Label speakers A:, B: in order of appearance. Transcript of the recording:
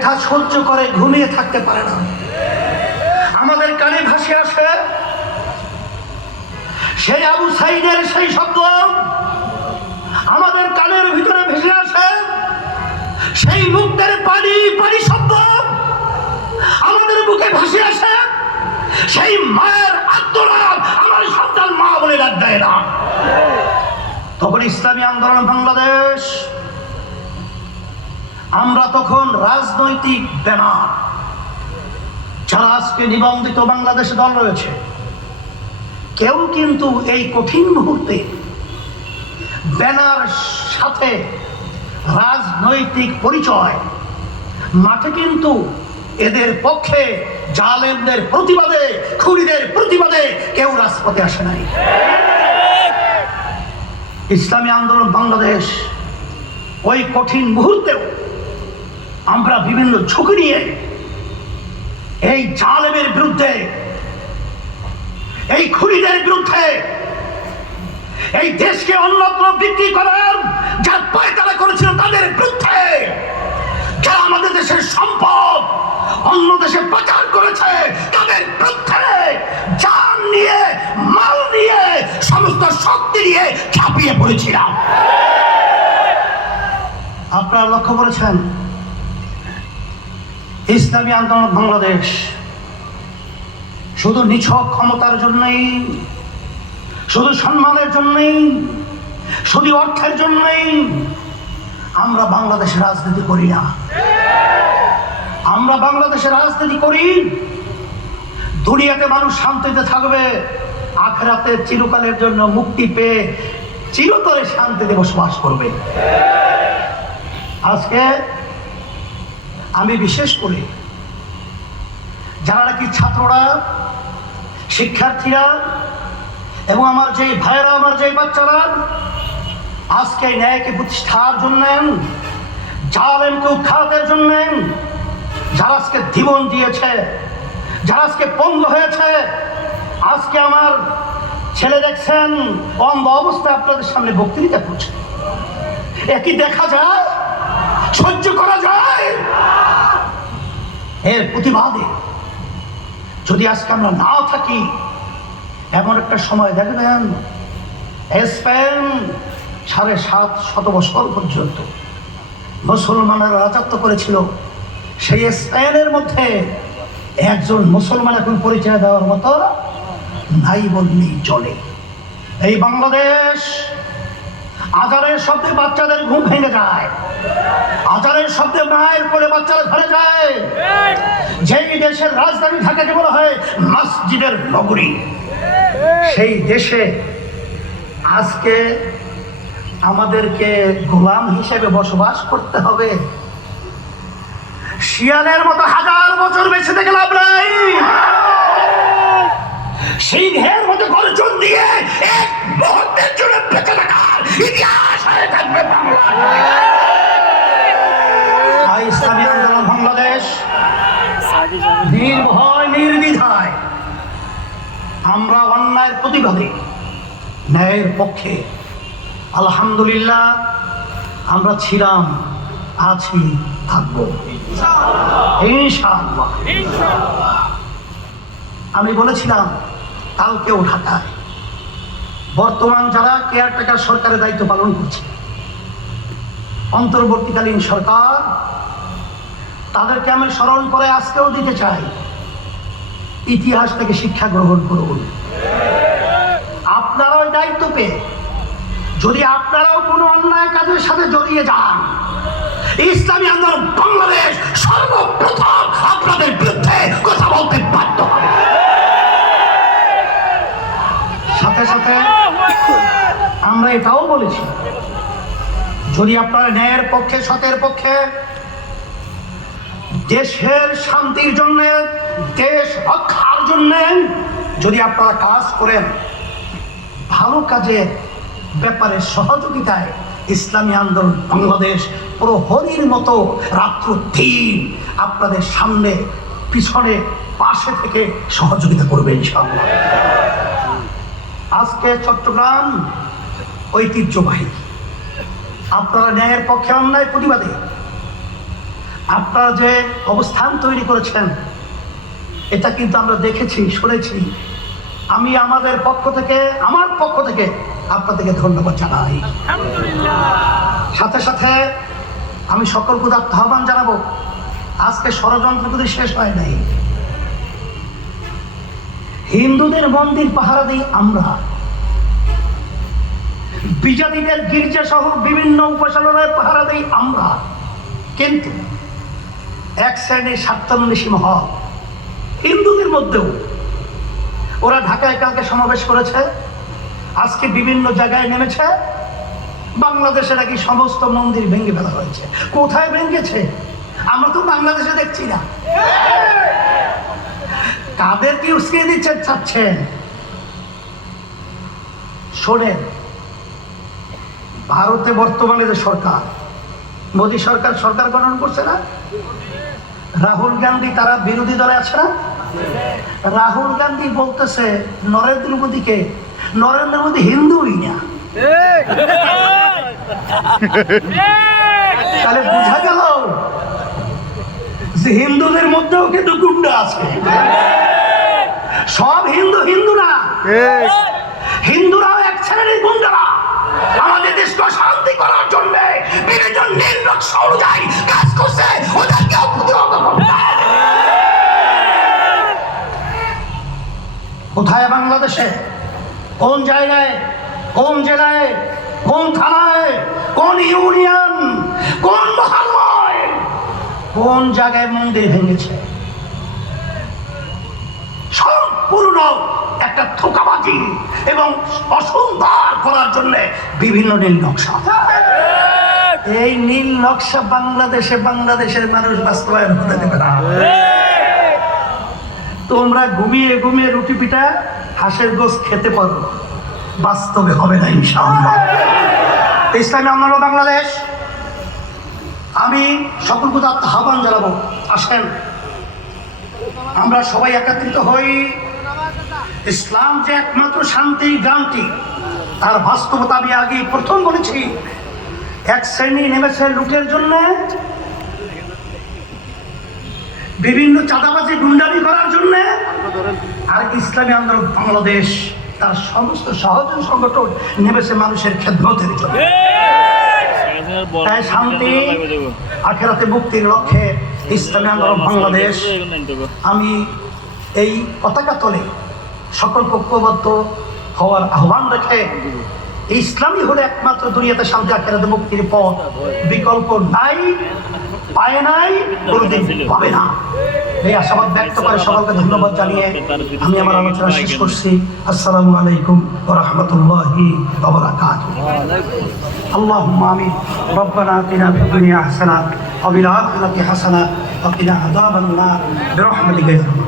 A: ব্যথা সহ্য করে, ঘুমিয়ে থাকতে পারে না। আমাদের কানে ভাসে আসে, সেই আবু সাইদের সেই শব্দ, আমাদের কানের ভিতরে ভেসে আসে, সেই মুক্তের পানি পানি শব্দ, আমাদের বুকে ভাসে আসে, সেই মায়ের আত্মনাদ আমার সন্তান মা বলে ডাক দেয় না। তখন ইসলামী আন্দোলন বাংলাদেশ আমরা তখন রাজনৈতিক ব্যানার। যারা আজকে নিবন্ধিত বাংলাদেশে দল রয়েছে, কেউ কিন্তু এই কঠিন মুহূর্তে ব্যানার সাথে রাজনৈতিক পরিচয়, মাঠে কিন্তু এদের পক্ষে জালেমদের প্রতিবাদে, খুনিদের প্রতিবাদে কেউ রাজপথে আসে নাই। ইসলামী আন্দোলন বাংলাদেশ ওই কঠিন মুহূর্তেও আমরা বিভিন্ন ঝুঁকি নিয়ে এই জালেমের বিরুদ্ধে, এই খুনিদের বিরুদ্ধে, এই দেশকে অন্যত্র বিক্রি করার যার পায়তারা করেছিল তাদের বিরুদ্ধে যারা আমাদের দেশের সম্পদ, অন্য দেশে পাচার করেছে, তাদের বিরুদ্ধে যান নিয়ে, মাল নিয়ে, সমস্ত শক্তি নিয়ে ঝাঁপিয়ে পড়েছিলাম। আপনারা লক্ষ্য করেছেন? ইসলামী আন্দোলন বাংলাদেশ। শুধু নিছক ক্ষমতার জন্যই, শুধু সম্মানের জন্যই, শুধু অর্থের জন্যই আমরা বাংলাদেশে রাজনীতি করি না। আমরা বাংলাদেশে রাজনীতি করি, দুনিয়াতে মানুষ শান্তিতে থাকবে, আখরাতে চিরকালের জন্য মুক্তি পেয়ে চিরতরে শান্তিতে বসবাস করবে। আজকে আমি বিশেষ করে যারা নাকি ছাত্ররা, শিক্ষার্থীরা এবং আমার যে ভাইয়েরা, আমার যে বাচ্চারা আজকে ন্যায়কে প্রতিষ্ঠার জন্য জালেমকে উৎখাতের জন্য যারা আজকে জীবন দিয়েছে, যারা আজকে পঙ্গ হয়েছে, আজকে আমার ছেলে দেখছেন, অন্ধ অবস্থায় আপনাদের সামনে বক্তৃতা করছে। একই দেখা যায়? সহ্য করা যায়? এর প্রতিবাদে যদি আজকে আমরা না থাকি, এমন একটা সময় দেখবেন, স্পেন সাড়ে সাত শত বছর পর্যন্ত মুসলমানরা রাজত্ব করেছিল। সেই স্পেনের মধ্যে একজন মুসলমান এখন পরিচয় দেওয়ার মতো নাই বললেই চলে। এই বাংলাদেশ আজারের শব্দে বাচ্চাদের ঘুম ভেঙে যায়। আজারের শব্দে মায়ের কোলে বাচ্চারা ঘরে যায়। যেই দেশের রাজধানী ঢাকাকে বলা হয় মসজিদের নগরী সেই দেশে আজকে আমাদেরকে গোলাম হিসেবে বসবাস করতে হবে। শিয়ালের মতো হাজার বছর বেঁচে থেকে লাভ নির্দ্বিধায় আমরা অন্যায়ের প্রতিবাদে ন্যায়ের পক্ষে, আলহামদুলিল্লাহ, আমরা ছিলাম আছি থাকব। আমি বলেছিলাম কালকেও ঢাকায়। বর্তমান যারা কেয়ারটেকার সরকারের দায়িত্ব পালন করছে, অন্তর্বর্তীকালীন সরকার, তাদেরকে আমি স্মরণ করে আজকেও দিতে চাই। ইতিহাস থেকে শিক্ষা গ্রহণ করুন। আপনারাও দায়িত্ব পেয়ে, যদি আপনারাও কোনো অন্যায় কাজের সাথে জড়িয়ে যান, ইসলামী আন্দোলন বাংলাদেশ সর্বপ্রথম আপনাদের বিরুদ্ধে কথা বলতে বাধ্য সাথে সাথে আমরা এটাও বলেছি, যদি আপনারা ন্যায়ের পক্ষে, সতের পক্ষে দেশের শান্তির জন্য দেশ রক্ষার জন্য যদি আপনারা কাজ করেন, ভালো কাজের ব্যাপারে সহযোগিতায় ইসলামী আন্দোলন বাংলাদেশ প্রহরীর মতো রাত্র দিন আপনাদের সামনে, পিছনে, পাশে থেকে সহযোগিতা করবে ইনশাআল্লাহ। আজকে চট্টগ্রাম ঐতিহ্যবাহী। আপনারা ন্যায়ের পক্ষে অন্যায় প্রতিবাদে আপনারা যে অবস্থান তৈরি করেছেন এটা কিন্তু আমরা দেখেছি শুনেছি। আমি আমাদের পক্ষ থেকে আমার পক্ষ থেকে আপনাদেরকে ধন্যবাদ জানাই। সাথে সাথে আমি সকল পূজার আহ্বান জানাব। আজকে ষড়যন্ত্র কিন্তু শেষ হয় নাই হিন্দুদের মন্দির পাহারা দিই আমরা। বিজাতিদের গির্জা সহ বিভিন্ন উপাসনালয় পাহারা দিই আমরা। কিন্তু এক শ্রেণির স্বার্থান্বেষী মহল হিন্দুদের মধ্যেও। ওরা ঢাকায় কালকে সমাবেশ করেছে, আজকে বিভিন্ন জায়গায় নেমেছে, বাংলাদেশে নাকি সমস্ত মন্দির ভেঙে ফেলা হয়েছে। কোথায় ভেঙেছে? আমরা তো বাংলাদেশে দেখছি না। কাদেরকে উস্কিয়ে দিচ্ছেন চাচ্ছেন শোনেন, ভারতে বর্তমানে যে সরকার, মোদী সরকার সরকার গঠন করছে না? রাহুল গান্ধী তারা বিরোধী দলে আছে না? রাহুল গান্ধী বলতেছে, নরেন্দ্র মোদীকে, নরেন্দ্র মোদী হিন্দুই না। তাহলে বোঝা গেল যে হিন্দুদের মধ্যেও কিন্তু গুন্ডা আছে। সব হিন্দু হিন্দু না। হিন্দুরাও এক শ্রেণির গুন্ডারা আমাদের দেশকে শান্তি করার জন্য বিভিন্ন নির্লক্ষ্য অনুযায়ী কাজ করছে ওদেরকেও কোথায় বাংলাদেশে? কোন জায়গায়? কোন জেলায়? কোন থানায়? কোন ইউনিয়ন? কোন মহালয় কোন জায়গায় মন্দির ভেঙেছে? সম্পূর্ণ একটা থোকাবাজি এবং অসুন্দর করার জন্য বিভিন্ন নীল নকশা। এই নীল নকশা বাংলাদেশে বাংলাদেশের মানুষ বাস্তবায়ন হতে দেবে না। তোমরা ঘুমিয়ে ঘুমিয়ে রুটি পিঠা, হাঁসের গোস খেতে পারো। বাস্তবে হবে না, ইনশাআল্লাহ। ইসলামী আন্দোলন বাংলাদেশ, আমি সকল কথা আহ্বান জানাব। আসেন, আমরা সবাই একত্রিত হই। ইসলাম যে একমাত্র শান্তি গানটি তার বাস্তবতা আমি আগে প্রথম বলেছি। এক শ্রেণি নেমেছে লুটের জন্য বিভিন্ন চাঁদাবাজি, গুন্ডামি করার জন্য আর ইসলামী আন্দোলন বাংলাদেশ তার সমস্ত সহযোগী সংগঠন নেমেছে মানুষের খেদমতের জন্য। তাই শান্তি আখেরাতে মুক্তির লক্ষ্যে ইসলামী আন্দোলন বাংলাদেশ। আমি এই পতাকা তলে সকল পক্ষবদ্ধ হওয়ার আহ্বান রেখে ইসলামই হলো একমাত্র দুনিয়াতে শান্তি, আখেরাতে মুক্তির পথ, বিকল্প নাই। পায় নাই কোনোদিন পাবে না এই আশাবাদ ব্যক্ত করে সকলকে ধন্যবাদ জানিয়ে আমি আমার আলোচনা শেষ করছি আসসালামু আলাইকুম ওয়া রাহমাতুল্লাহি ওয়া বারাকাতুহু اللهم آمين ربنا آتنا في الدنيا حسنة وفي الآخرة حسنة وقنا عذاب النار برحمتك يا رب